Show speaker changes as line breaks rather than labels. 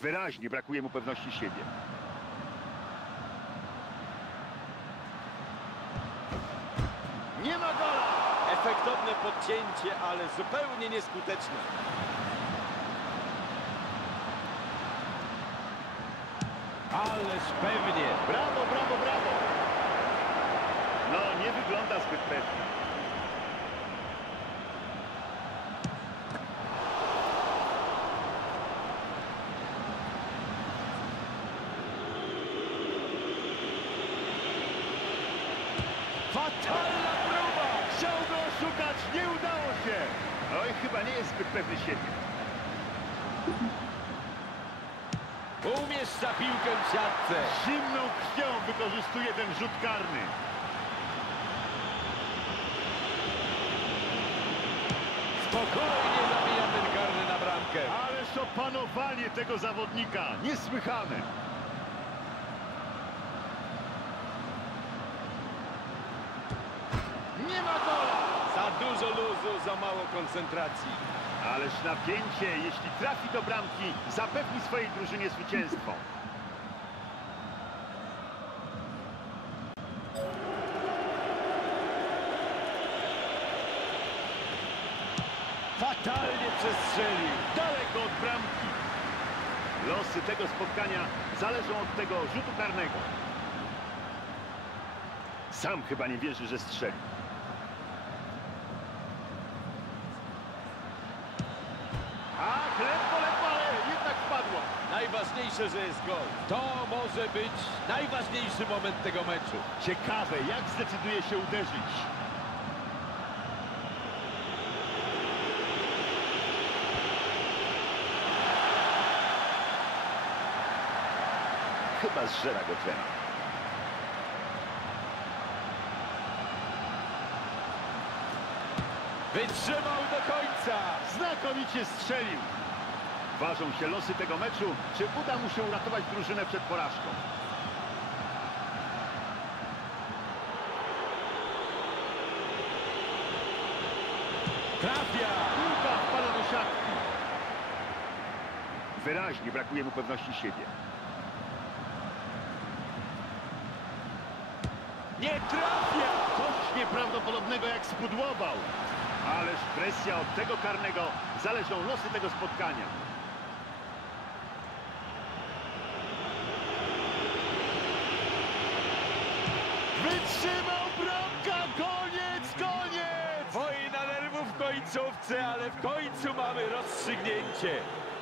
Wyraźnie brakuje mu pewności siebie. Nie ma gola!
Efektowne podcięcie, ale zupełnie nieskuteczne.
Ależ pewnie.
Brawo, brawo, brawo! No, nie wygląda zbyt pewnie.
Fatalna próba!
Chciał go oszukać, nie udało się! Oj, chyba nie jest zbyt pewny siebie.
Umieszcza piłkę w siatce.
Zimną krwią wykorzystuje ten rzut karny.
Spokojnie zabija ten karny na bramkę.
Ależ opanowanie tego zawodnika, niesłychane. Nie ma gola!
Za dużo luzu, za mało koncentracji.
Ależ napięcie, jeśli trafi do bramki, zapewni swojej drużynie zwycięstwo.
Fatalnie przestrzelił.
Daleko od bramki. Losy tego spotkania zależą od tego rzutu karnego. Sam chyba nie wierzy, że strzeli. Ach, ledwo, ale jednak wpadło.
Najważniejsze, że jest gol.
To może być najważniejszy moment tego meczu.
Ciekawe, jak zdecyduje się uderzyć. Chyba zżera go tlen.
Wytrzymał do końca.
Znakomicie strzelił. Ważą się losy tego meczu. Czy uda mu się uratować drużynę przed porażką?
Trafia.
Piłka wpada do siatki. Wyraźnie brakuje mu pewności siebie.
Nie trafia.
Coś nieprawdopodobnego, jak spudłował. Ależ presja od tego karnego. Zależą losy tego spotkania. Wytrzymał bramka! Koniec, koniec!
Wojna nerwów w końcówce, ale w końcu mamy rozstrzygnięcie.